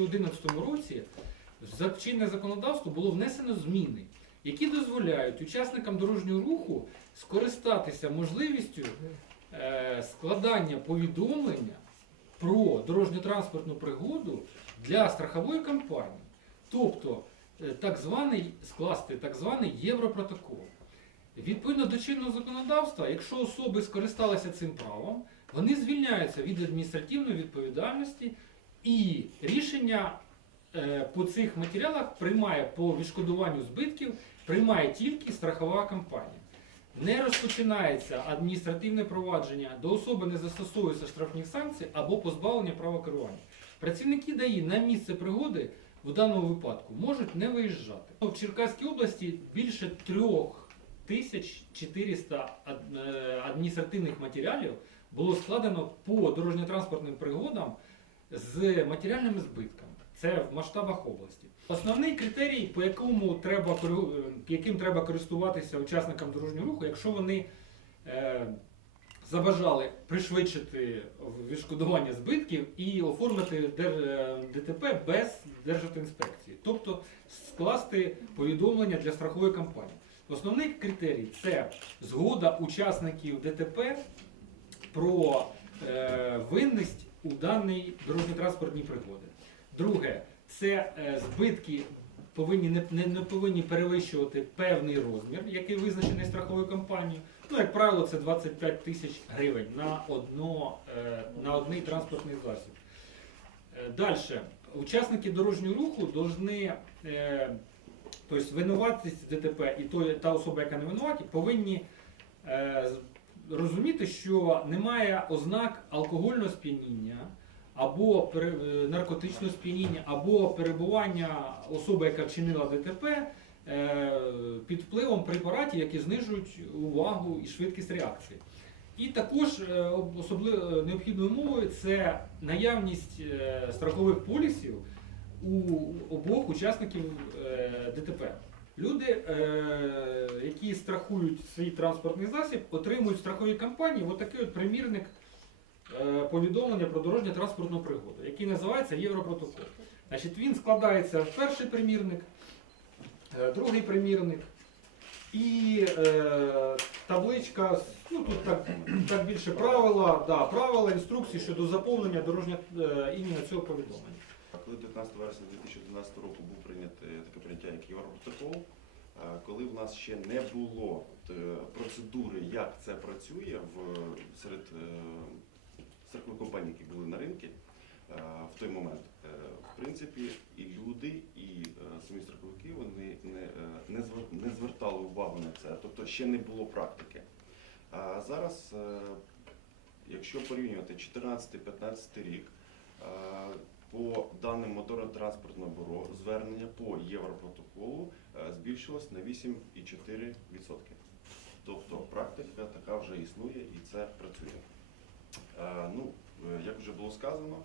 2011 році в чинне законодавство було внесено зміни, які дозволяють учасникам дорожнього руху скористатися можливістю е, складання повідомлення про дорожньо-транспортну пригоду для страхової компанії. Тобто е, так званий, скласти так званий Європротокол. Відповідно до чинного законодавства, якщо особи скористалися цим правом, вони звільняються від адміністративної відповідальності і рішення е, по цих матеріалах приймає по відшкодуванню збитків, приймає тільки страхова компанія. Не розпочинається адміністративне провадження, до особи не застосовуються штрафні санкції або позбавлення права керування. Працівники ДАІ на місце пригоди в даному випадку можуть не виїжджати. В Черкаській області більше 3400 ад- е, адміністративних матеріалів було складено по дорожньо-транспортним пригодам з матеріальними збитками. Це в масштабах області. Основний критерій, по якому треба е, яким треба користуватися учасникам дорожнього руху, якщо вони е, забажали пришвидшити відшкодування збитків і оформити е, ДТП без Державтоінспекції, тобто скласти повідомлення для страхової компанії. Основний критерій це згода учасників ДТП про е, винність у даній дорожньо-транспортній пригоді. Друге, це е, збитки повинні не, не, не повинні перевищувати певний розмір, який визначений страховою компанією. Ну, як правило, це 25 тисяч гривень на, одно, е, на одний транспортний засіб. Далі, учасники дорожнього руху повинні, е, тобто винуватість ДТП і та особа, яка не винуваті, повинні е, розуміти, що немає ознак алкогольного сп'яніння або е, наркотичного сп'яніння, або перебування особи, яка вчинила ДТП, е, під впливом препаратів, які знижують увагу і швидкість реакції. І також е, особливо необхідною умовою це наявність страхових полісів у обох учасників ДТП. Люди, е, які страхують свій транспортний засіб, отримують в страховій компанії отакий от примірник е, повідомлення про дорожньо-транспортну пригоду, який називається Європротокол. Значить, він складається в перший примірник, е, другий примірник і табличка, ну тут так, так більше правила, да, правила інструкції щодо заповнення дорожнього імені цього повідомлення. Коли 19 вересня 2011 року був прийнятий таке поняття, як Європротокол, е, коли в нас ще не було е, процедури, як це працює в, серед е, страхових компаній, які були на ринку е, в той момент, е, в принципі, і люди, і е, самі страховики вони не, е, не, не звертали увагу на це, тобто ще не було практики. А зараз, е, якщо порівнювати 14-15 рік, е, по даним моторно-транспортного бюро звернення по Європротоколу е, збільшилось на 8,4%. Тобто практика така вже існує і це працює. Е, Ну, е, як вже було сказано,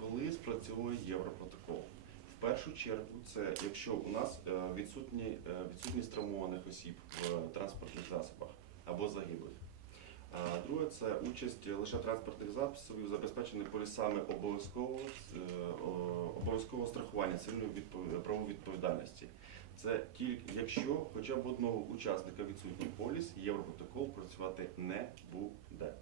коли спрацьовує Європротокол? В першу чергу, це якщо у нас відсутні, відсутність травмованих осіб в транспортних засобах або загиблих. Друге це участь лише транспортних засобів, забезпечених полісами обов'язкового е, обов'язкового страхування цивільної правової відповідальності. Це тільки якщо хоча б одного учасника відсутній поліс, європротокол працювати не буде.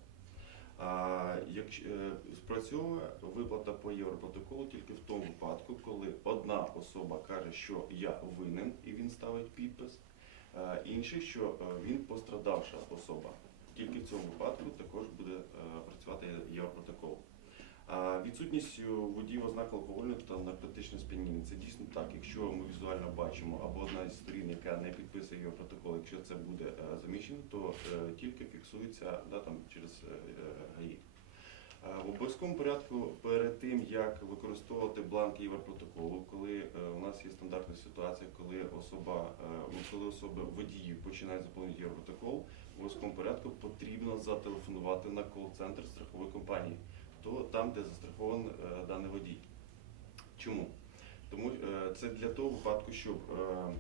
А якщо е, спрацьовує виплата по європротоколу тільки в тому випадку, коли одна особа каже, що я винен, і він ставить підпис, а інший, що е, він пострадавша особа. Тільки в цьому випадку також буде е, працювати європротокол. А відсутність водіїв ознак алкогольного та наркотичного сп'яніння. Це дійсно так. Якщо ми візуально бачимо або одна з сторін, яка не підписує європротокол, якщо це буде е, заміщено, то е, тільки фіксується да, там, через ГАІ. В обов'язковому порядку перед тим, як використовувати бланк Європротоколу, коли у нас є стандартна ситуація, коли особа, коли особи водіїв починають заповнювати Європротокол, обов'язковому порядку потрібно зателефонувати на кол-центр страхової компанії, то там, де застрахований е, даний водій. Чому? Тому е, це для того випадку, щоб е,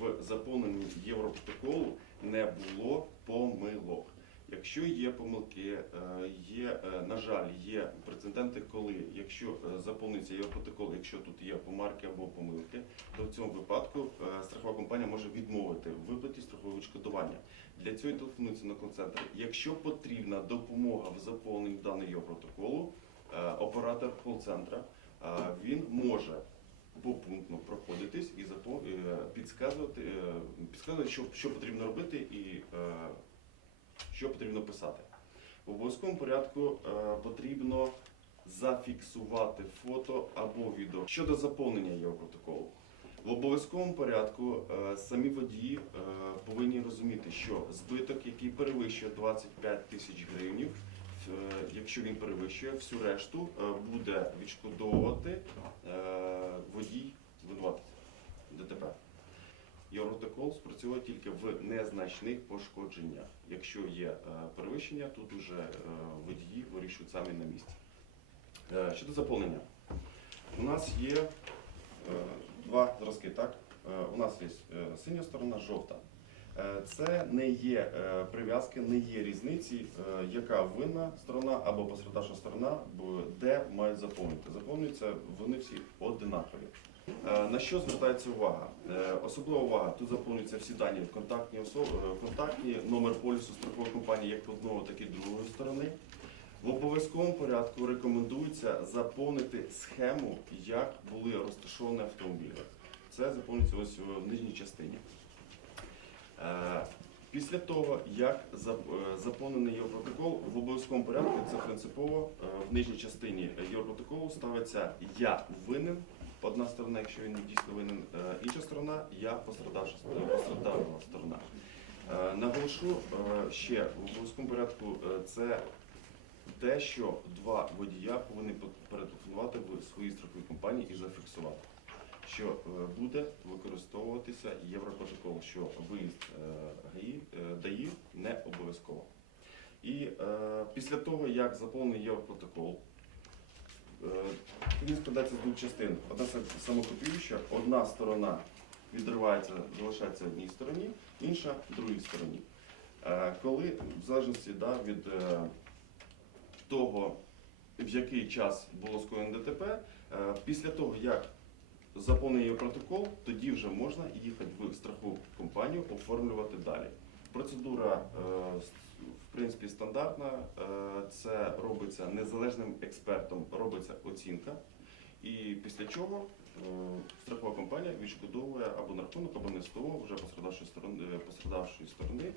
в заповненні Європротоколу не було помилок. Якщо є помилки, е, є, е, на жаль, є прецеденти, коли якщо е, заповнюється Європротокол, якщо тут є помарки або помилки, то в цьому випадку страхова компанія може відмовити в виплаті страхового відшкодування. Для цього телефонується на концентр. Якщо потрібна допомога в заповненні даного Європротоколу, е, оператор кол-центра він може попунктно проходитись і е, підказувати, що, потрібно робити і що потрібно писати. В обов'язковому порядку е, потрібно зафіксувати фото або відео щодо заповнення Європротоколу. В обов'язковому порядку е, самі водії е, повинні розуміти, що збиток, який перевищує 25 тисяч гривень, якщо він перевищує, всю решту буде відшкодовувати водій винуватий ДТП. Європротокол спрацьовує тільки в незначних пошкодженнях. Якщо є е, перевищення, тут уже е, водії вирішують самі на місці. Е, Щодо заповнення, у нас є два зразки. Так? У нас є синя сторона, жовта. Це не є прив'язки, не є різниці, яка винна сторона або пострадавша сторона, де мають заповнити. Заповнюються вони всі одинакові. Е, На що звертається увага? Е, Особлива увага. Тут заповнюються всі дані контактні особи, е, контактні, номер полісу страхової компанії як одного, так і другої сторони. В обов'язковому порядку рекомендується заповнити схему, як були розташовані автомобілі. Це заповнюється ось в нижній частині. Після того, як зап- заповнений Європротокол, в обов'язковому порядку це принципово в нижній частині Європротоколу ставиться я винен. Одна сторона, якщо він дійсно винен, е, інша сторона я пострадавша сторона- сторона. Е, Наголошу е, ще в обов'язковому порядку це те, що два водія повинні перетелефонувати в свої страхові компанії і зафіксувати, що буде використовуватися Європротокол, що виїзд ГАІ, ДАІ не обов'язково. І після того, як заповнений Європротокол, він складається з двох частин. Одна самокопіююча, одна сторона відривається, залишається одній стороні, інша другій стороні. Е, Коли, в залежності да, від е, того, в який час було скоєно ДТП, е, після того, як заповнений протокол, тоді вже можна їхати в страхову компанію, оформлювати далі. Процедура е, в принципі стандартна. Е, Це робиться незалежним експертом, робиться оцінка. І після чого е, страхова компанія відшкодовує або на рахунок, або не СТО вже пострадавшої сторони